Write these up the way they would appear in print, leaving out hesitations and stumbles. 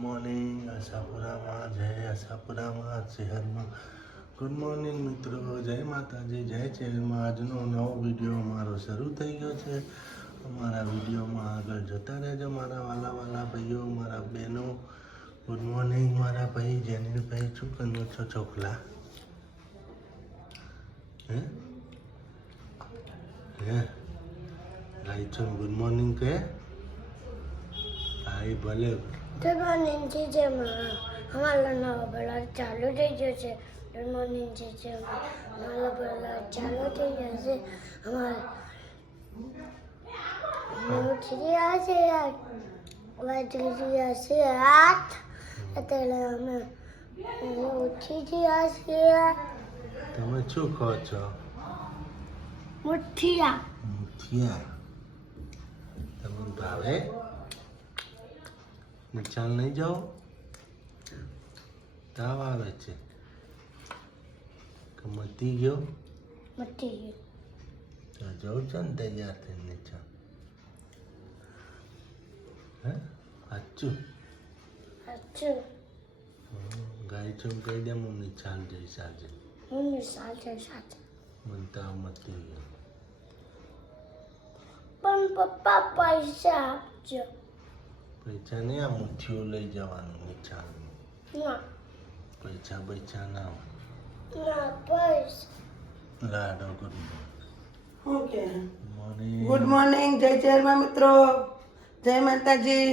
Morning આશાપુરામાં જય આશાપુરામાં શહેરમાં good morning મિત્રો, જય માતાજી, જય ચેરમાં. આજનો નવો વિડીયો અમારો શરૂ થઈ ગયો છે. અમારા વિડીયોમાં આગળ જતા રહેજો મારા વાલા ભાઈઓ, મારા બહેનો. ગુડ મોર્નિંગ મારા ભાઈ જેનીલભાઈ, શું કરો છો છોકલા? હે રાઈચુન ગુડ મોર્નિંગ કહે. હા ભલે. ગુડ મોર્નિંગ જીજેમાં, અમારો નવો બ્લોગ ચાલુ થઈ ગયો છે. ગુડ મોર્નિંગ જીજેમાં, અમારો બ્લોગ ચાલુ થઈ ગયો છે. ઉઠી રહ્યા છે, વાગી રહ્યા છે 8. અત્યારે અમે ઉઠી રહ્યા છીએ. તમે શું કહો છો? મુઠિયા. મુઠિયા તમને ભાવે? નિચાલ નહીં જાઓ, તાવ આવે છે કે મટી ગયો? મટી ગયું. તો જવું છે ને તૈયાર થઈને નિચાલ. હે સાચું? સાચું. ગાય છું કહી દે હું નિચાલ જઈશ આજે. મમ્મી સાથે સાથે. મને તાવ મટી ગયો. પણ પપ્પા પૈસા આપજો. પૈસા નહીં, આ મુઠ્ઠીઓ લઈ જવાનું નિચાલ. ના પૈસા ના ના પૈસા. લાડો. Okay, morning. ગુડ મોર્નિંગ, જય ચેરમાં મિત્રો, જય માતાજી.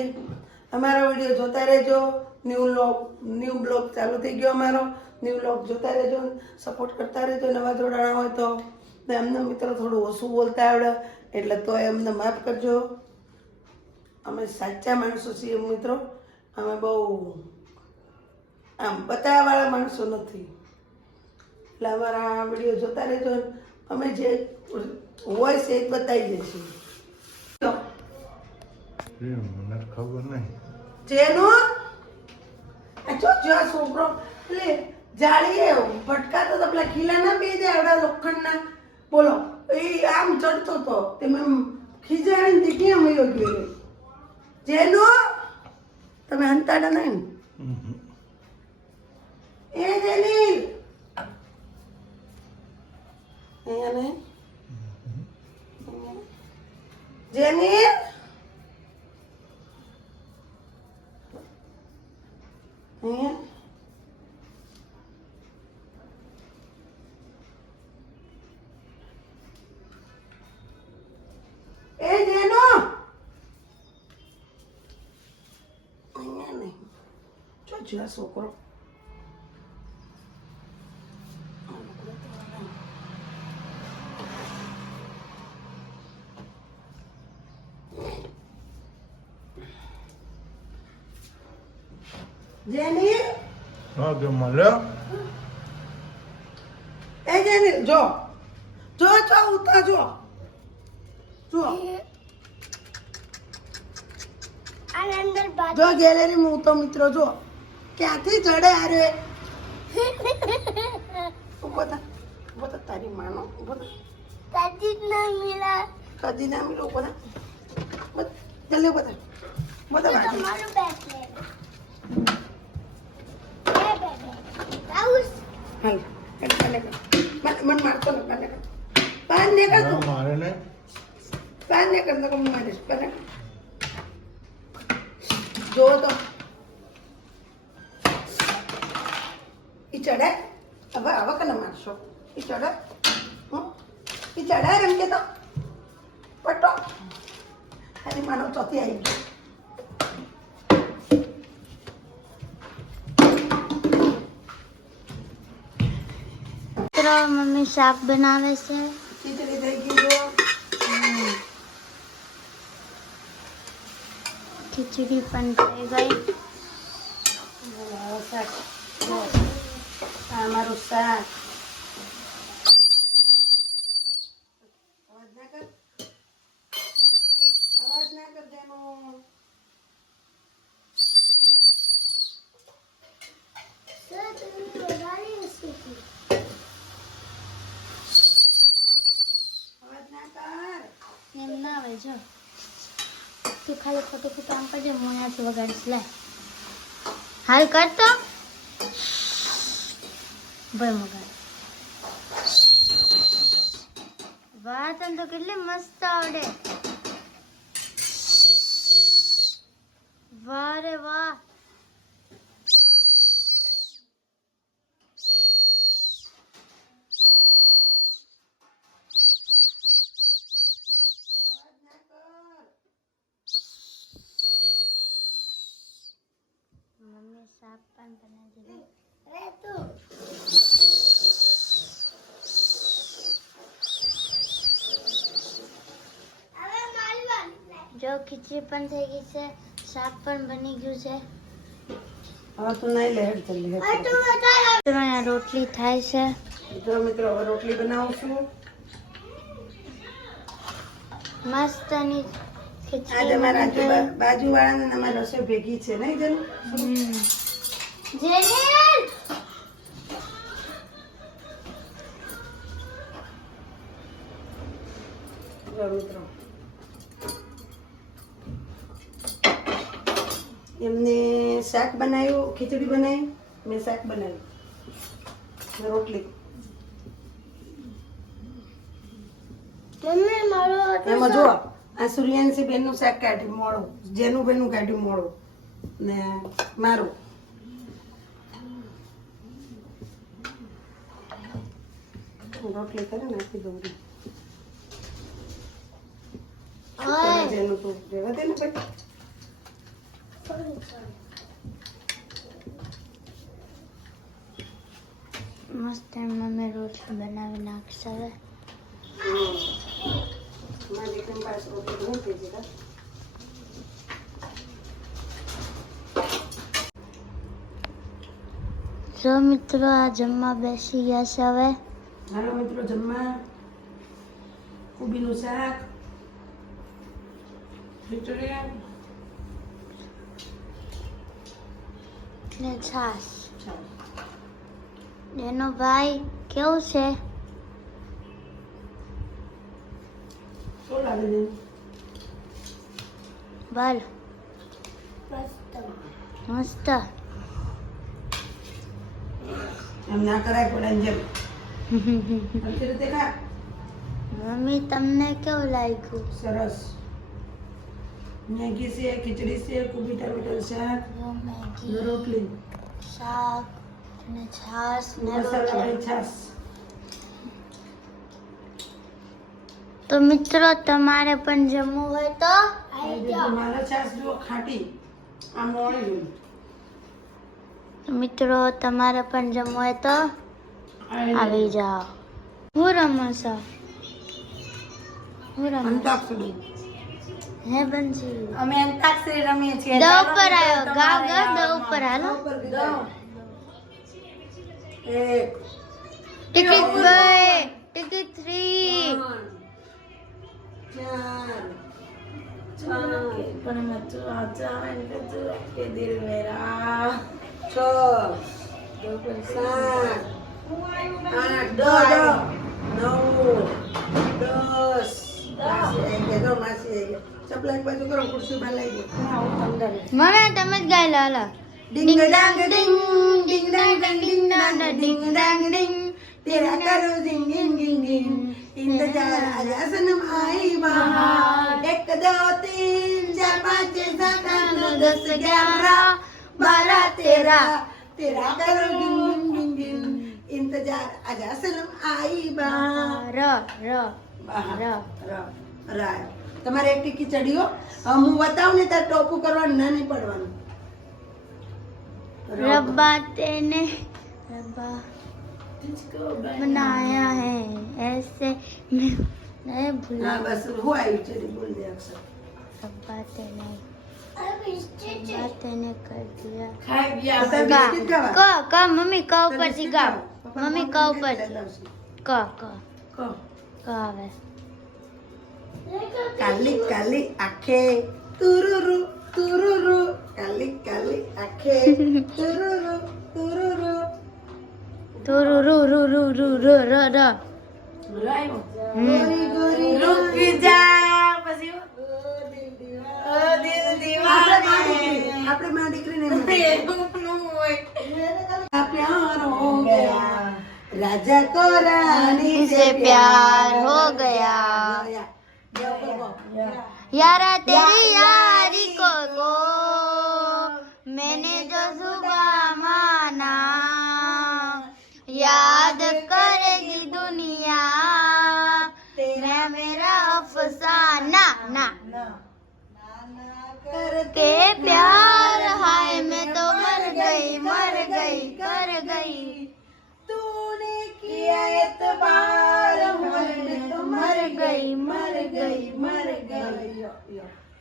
અમારો વિડીયો જોતા રહેજો. ન્યૂ બ્લોગ ચાલુ થઈ ગયો અમારો. ન્યૂ બ્લોગ જોતા રહેજો, સપોર્ટ કરતા રહેજો. નવા જોડાણા હોય તો એમને મિત્રો થોડું ઓછું બોલતા આવડે એટલે તો એમને માફ કરજો. અમે સાચા માણસો છીએ મિત્રો, અમે બહુ આમ બતાવવાવાળા માણસો નથી. એટલે અમારા વિડીયો જોતા રહેજો. અમે જે હોય છે એ જ બતાવી દઈશું. મને ખબર નહીં. જેનો આ છોકરો એટલે જાળીએ ભટકાતો તો પેલા ખીલા ના બે જાય આવડા લોખંડના. બોલો, એ આમ ચડતો હતો તેમ ખીજાડીને કેમ વયો ગયો. જેનો તમે હંતાડા નહીં ને? એ જેની અહીંયા નહીં. જેની અહીંયા એ જેનો અહીંયા નહીં. જો આ છોકરો જેની ઓકે મળ્યો. એ જેની જો જો જો ઉતા જો જો આનંદર બાદ જો ગેલેરી માં ઉતો મિત્રો. જો ક્યાંથી ચડે આરે. ઉભો થા તારી માનો. ઉભો થા તાજી ના મિલા. કદી ના મિલો. ઉભો થા જલ્દી. ઉભો થા તમારું બેટ લે. આઉસ હાલ મન મારતો ને બને પાન ને કર તું. મારે ને પાન ને કર તો હું મારીશ. બને જો તો ઈ ચડે. હવે કને મારશો? ઈ ચડે. ઈ ચડાય એમ કે તો પટો. તારી માનો ચોથી આવી ગઈ. મમ્મી શાક બનાવે છે. ખીચડી થઈ ગઈ. જો ખીચડી પણ થઈ ગઈ. શાક. આ મારું શાક. અવાજ ના કર જેનો. અવાજ ના કર. એમ ના આવે જો. તું ખાલી ખોટું ખોટું આમ કરજે, હું અહીંયાથી વગાડીશ. લે હાલ કરતો ભાઈ મગા વાહ તને તો કેટલી મસ્ત આવડે વાહ રે વાહ મમ્મી શાક પણ બનાવી દીધું જો ખીચડી પણ થઈ ગઈ છે શાક પણ બની ગયું છે હવે તું નહીં લે હેડ જલ્દી હેડ અહીંયા રોટલી થાય છે જો મિત્રો હવે રોટલી બનાવું છું મસ્તની આજે ખીચડી અમારા બની ગઈ. બાજુવાળાને અમારી રસોઈ ભેગી છે નહીં જન જેનિલ જો મિત્રો એમને શાક બનાવ્યું ખીચડી બનાવી મેં શાક બનાવ્યું ને રોટલી મમ્મી મારો એમાં જો આ સૂર્યાંશી બેનનું શાક કાઢ્યું મોડું જેનું બેનનું કાઢ્યું મોડું ને મારું રોટલી કરે નાખી દઉં જેનું તું રહેવા દે ને ભાઈ મસ્ત મમ્મી રોટલી બનાવી નાખશે હવે મારી દીકરીની પાસે રોટલી નહીં થઈ જતા જો મિત્રો આ જમવા બેસી ગયા છે હવે હાલો મિત્રો જમવા કોબીનું શાક ખીચડી ને છાશ ચાલો એનો ભાઈ કેવું છે શું લાગે છે બોલ મસ્ત એમ ના કરાય પડે જેમ સરખી રીતે ખા મમ્મી તમને કેવું લાગ્યું સરસ મેગી છે ખીચડી છે કોબી ટામેટાનું શાક જો મેગી ને રોટલી શાક અને છાશ ને રોટલી મસાલાવાળી છાશ તો મિત્રો તમારે પણ જમવું હોય તો મારા છાશ જો ખાટી આ મોળી હોય મિત્રો તમારે પણ જમવું હોય તો આવી જાઓ હું રમો છો હું રમો અંતાક્ષરી હે બંસી અમે અંતાક્ષરી રમીએ છીએ દ ઉપર આવ્યો ગાવ ગાવ દ ઉપર હાલો એક ટિકિટ 2 ટિકિટ 3 પણ મચો આચાન કે દિલ મેરા 6 7 8 9 10 ચપલા બાજુ કરો ખુરશી માં લઈ મમ્મી તમે જ ગાઈ લો હાલો ડિંગ ડાંગ ડિંગ ડિંગ ડાંગ ડિંગ ડિંગ ડાંગ ડિંગ ડાંગ ડિંગ तेरा करो जिंग जिंग जिंग जिंग इंतजार आजा सनम आई बहार 1 2 3 4 5 6 7 8 9 10 11 12 13 करो जिंग जिंग जिंग इंतजार आजा सनम आई बहार ર ર બહાર ર રાય તમારે એક ટીકી ચડ્યો હું બતાવું ને તાર ટોપું કરવાનું ના નહીં પડવાનું रब्बा तेने रब्बा बनाया है ऐसे मैं भूला હા બસ હું આવ્યું છે બોલ દે અક્ષર रब्बा तेने कर दिया ખાઈ ગયા તો गा બિસ્કિટ ખાવા क क मम्मी क ऊपर से गा मम्मी क ऊपर से क क કહો क आवे કાલી કાલી આંખે તુરુરુ તુરુરુ કાલી કાલી આંખે તુરુરુ તુરુરુ तो रू रू रू रू रू रू र र ગોરી ગોરી રૂક જા પછી ઓ દિલ દીવાને આપણે માં દીકરીને राजा को रानी से प्यार हो गया यारा तेरी यारी को मैंने जो सुबह माना याद करेगी दुनिया तेरा मेरा अफसाना ना करते प्यार हाय मैं तो मर गई कर गई तूने किया एतबार मैं तो मर गई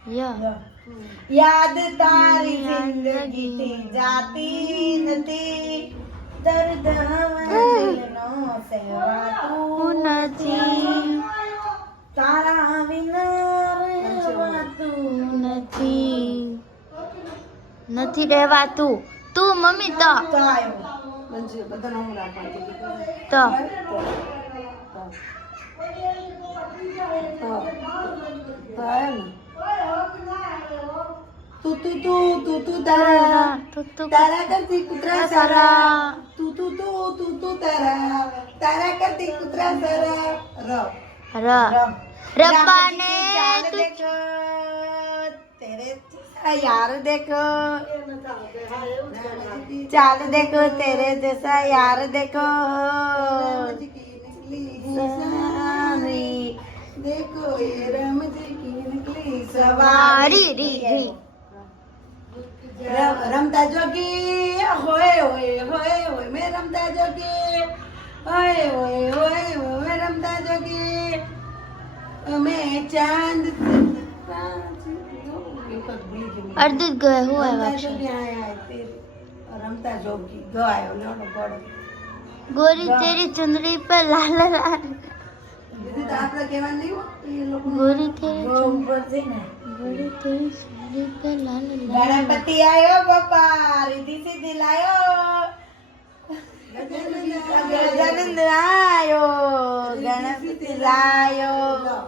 या याद तारी जिंदगी थी जाती नथी दर्द दिलनो सेवाતું નથી તારા વિના રહેવાતું નથી રહેવાતું તું મમ્મી તો તાયો મંજે બધાનો હું રાખવાનું તો तू तारा તું तारा करती कुत्रा सारा तू तारा तारा करती कुत्रा सारा ર રબ્બા ને देखो तेरे जैसा यार देखो चाल देखो तेरे जैसा यार देखो देखो ये रम जी की निकली सवारी રી રી रमता जोगी होए होए होए होए मैं रमता जोगी होए होए होए होए मैं रमता जोगी मैं चांद અર્ધિત ગયે હું આવ્યા છે रमता जोगी गायो लोनो गड़ो ગોરી તેરી ચુંદડી પર લાલ લાલ દીદી તો આપણે કહેવાનું નહીં હો એ લોકો ગોરી તેરી ઉપર છે ને ગોરી તેરી ચુંદડી પર લાલ લાલ ગણપતિ આયો બાપા રીધી સીધી લાયો ગજાનંદ આયો ગણપતિ લાયો